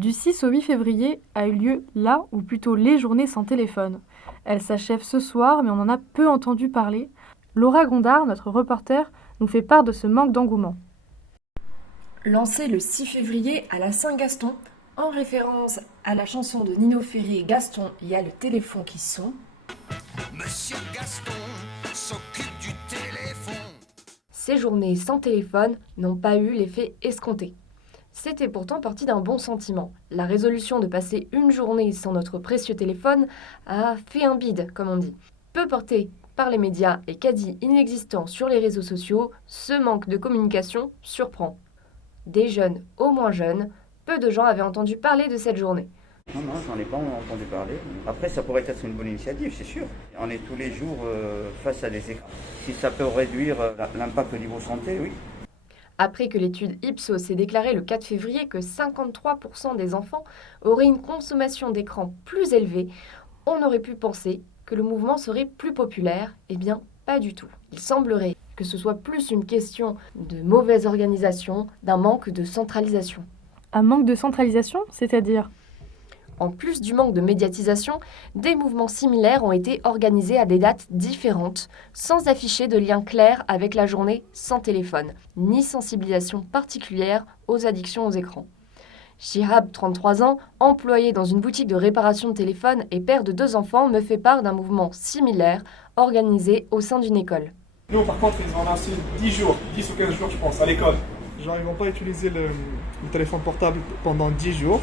Du 6 au 8 février a eu lieu la, ou plutôt les journées sans téléphone. Elle s'achève ce soir, mais on en a peu entendu parler. Laura Gondard, notre reporter, nous fait part de ce manque d'engouement. Lancé le 6 février à la Saint-Gaston, en référence à la chanson de Nino Ferré Gaston, il y a le téléphone qui sonne. Monsieur Gaston s'occupe du téléphone. Ces journées sans téléphone n'ont pas eu l'effet escompté. C'était pourtant parti d'un bon sentiment. La résolution de passer une journée sans notre précieux téléphone a fait un bide, comme on dit. Peu porté par les médias et quasi inexistant sur les réseaux sociaux, ce manque de communication surprend. Des jeunes aux moins jeunes, peu de gens avaient entendu parler de cette journée. Non, j'en ai pas entendu parler. Après, ça pourrait être une bonne initiative, c'est sûr. On est tous les jours face à des écrans. Si ça peut réduire l'impact au niveau santé, oui. Après que l'étude Ipsos ait déclaré le 4 février que 53% des enfants auraient une consommation d'écran plus élevée, on aurait pu penser que le mouvement serait plus populaire. Eh bien, pas du tout. Il semblerait que ce soit plus une question de mauvaise organisation, d'un manque de centralisation. Un manque de centralisation, c'est-à-dire? En plus du manque de médiatisation, des mouvements similaires ont été organisés à des dates différentes, sans afficher de lien clair avec la journée sans téléphone, ni sensibilisation particulière aux addictions aux écrans. Shihab, 33 ans, employé dans une boutique de réparation de téléphone et père de 2 enfants, me fait part d'un mouvement similaire organisé au sein d'une école. Nous, par contre, ils ont lancé 10 jours, 10 ou 15 jours, je pense, à l'école. Genre, ils vont pas utiliser le téléphone portable pendant 10 jours,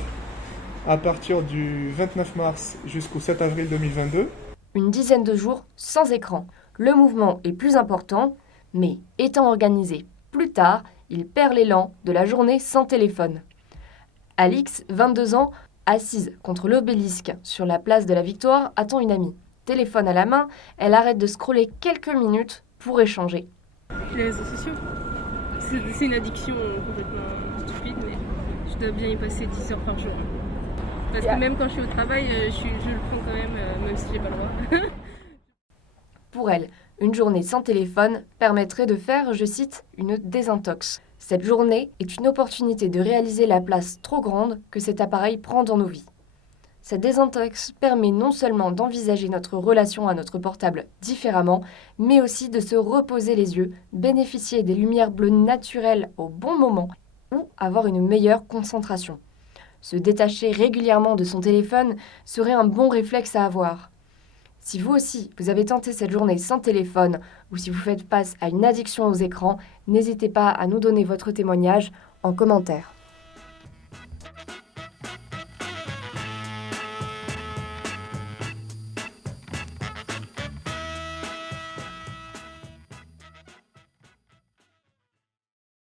à partir du 29 mars jusqu'au 7 avril 2022. Une dizaine de jours sans écran. Le mouvement est plus important, mais étant organisé plus tard, il perd l'élan de la journée sans téléphone. Alix, 22 ans, assise contre l'obélisque sur la place de la Victoire, attend une amie. Téléphone à la main, elle arrête de scroller quelques minutes pour échanger. Les réseaux sociaux. C'est une addiction complètement stupide, mais je dois bien y passer 10 heures par jour. Parce que même quand je suis au travail, je le prends quand même si j'ai pas le droit. Pour elle, une journée sans téléphone permettrait de faire, je cite, une désintox. Cette journée est une opportunité de réaliser la place trop grande que cet appareil prend dans nos vies. Cette désintox permet non seulement d'envisager notre relation à notre portable différemment, mais aussi de se reposer les yeux, bénéficier des lumières bleues naturelles au bon moment ou avoir une meilleure concentration. Se détacher régulièrement de son téléphone serait un bon réflexe à avoir. Si vous aussi, vous avez tenté cette journée sans téléphone ou si vous faites face à une addiction aux écrans, n'hésitez pas à nous donner votre témoignage en commentaire.